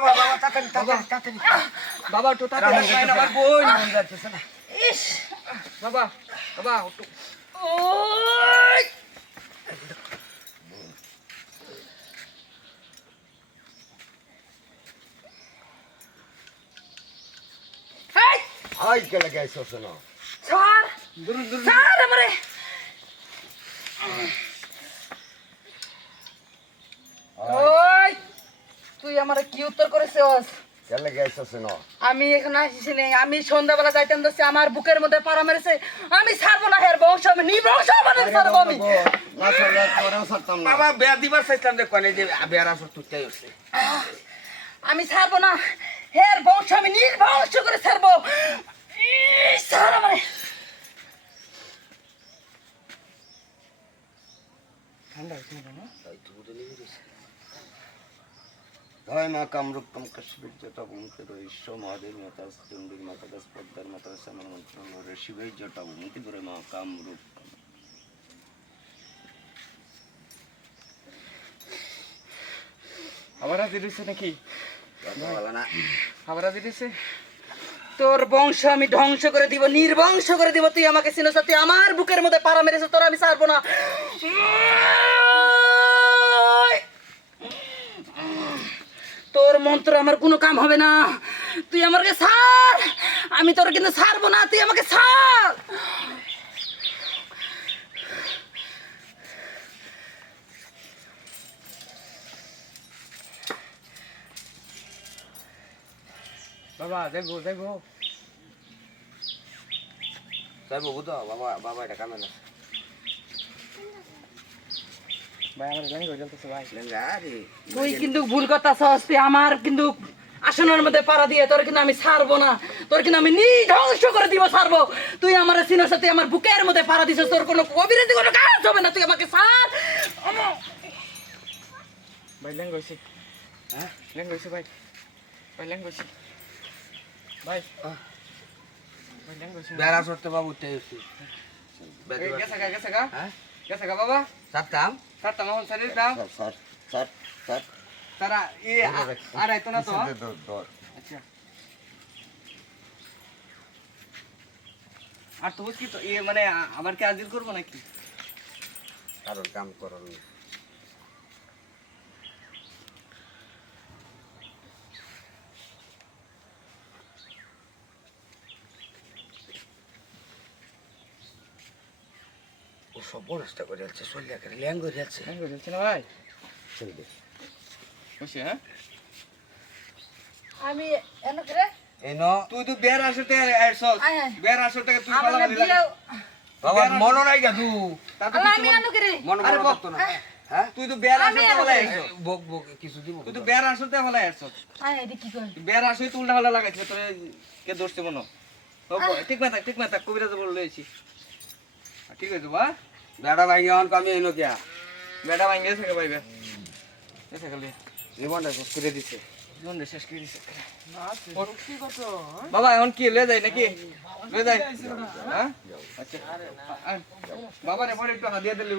তাড়াতাড়ি বাবা। একটু তাড়াতাড়ি। না, আমার বোন। মন যাইতেছে না। ইস। বাবা বাবা ওই। হেই! আই কেলে গাইছছ না ছাড়। দূর দূর ছাড় আমারে ওই তুই আমারে কি উত্তর করেছিস কেলে গাইছছ না আমি এখন আসিছি নেই আমি সন্ধ্যাবেলা যাইতাম দোষে আমার বুকের মধ্যে পাড়া মেরেছে আমি ছাড়বো না হের বংশ আমি নিবংশ মানে ছাড়বো আমি। না চলে পরেও ছাড়তাম না বাবা বেয়া দিবার যে বেয়ার আসর তুই হচ্ছে আমি ছাড়বো না হের বংশ আমি নির্বংশ করে ছাড়বো। ইস, ছাড় আমারে। ঠান্ডা না? ভূমিকে রহিষ্য মহাদেব মাতা মাতা দাস পদ্মার মাতা মা কামরূপ আবার আজি রয়েছে নাকি আবার আজি রয়েছে তোর বংশ আমি ধ্বংস করে দিব নির্বংশ করে দিব তুই আমাকে চিনস না, তুই আমার বুকের মধ্যে পাড়া মেরেছে তোর আমি ছাড়বো না তোর মন্ত্র আমার কোনো কাম হবে না। তুই আমাকে ছাড়। আমি তোর কিন্তু ছাড়বো না তুই আমাকে ছাড়। বাবা যাইবো তাই বাবু তো বাবা বাবা এটা কামে না ভাই আমার ল্যাঙ্গুয়েজ জ্বলতেছে ভাই আরে তুই কিন্তু ভুল কথা তুই আমার কিন্তু আসনের মধ্যে পাড়া দিয়ে তোর কিন্তু আমি ছাড়বো না। তোর কিন্তু আমি নিধ্বংস করে দিব ছাড়বো। তুই আমার সিনোর সাথে আমার বুকের মধ্যে পাড়া দিছিস তোর কোনো অবিরতি কোনো কাজ হবে না তুই আমাকে ছাড়। আমা। ভাই ল্যাঙ্গুয়েজ হ্যাঁ? ল্যাঙ্গুয়েজ ভাই। ভাই ল্যাঙ্গুয়েজ ভাই। ভাই বেড়া আসরতে বাবু উঠতে হচ্ছে গেছে গা গেছে গা। হ্যাঁ? গেছে গা বাবা। তার তামাহন শরীর দাম স্যার স্যার স্যার তারা এ আর আইতো না তো আচ্ছা। আর তুমি কি তো এ মানে আবার কি আজির করব নাকি? কারোর কাম করো ও সব বনসটা করে যাচ্ছে করে ল্যাং করে যাচ্ছে। ল্যাঙ্গুয়েজ হচ্ছে না ভাই? চলবে বুঝছি হ্যাঁ? আমি এনে করে এই ন তুই তো বের আসতে আইছস। বের আসতে তুই পালা না দিলা বাবা মনো নাই গা তু তা তো আমি এনে করে মন আরে না। হ্যাঁ? তুই তো বের আমি আসতে বলে আইছস বক বক কিছু দিব তুই তো বের আসতে বলে আইছস আয় এদি কি কই। বের আসই তো হলা লাগাইছে তোরে কে মনো ও ঠিক মাথা ঠিক মাথা কবিরাজ বল লইছি ঠিক আছে বা বেড়া ভাই অন কমে এনো কিয়া? বেটা ভাঙ্গে থেকে পাইবে এসে গেলি জীবনটা শেষ করে দিছে। জীবনটা শেষ করে দিছে। বাবা এখন কি লয়ে যাই নাকি? লয়ে যাই। হ্যাঁ? আচ্ছা। বাবা রে পরে একটু হাদিয়া দিলি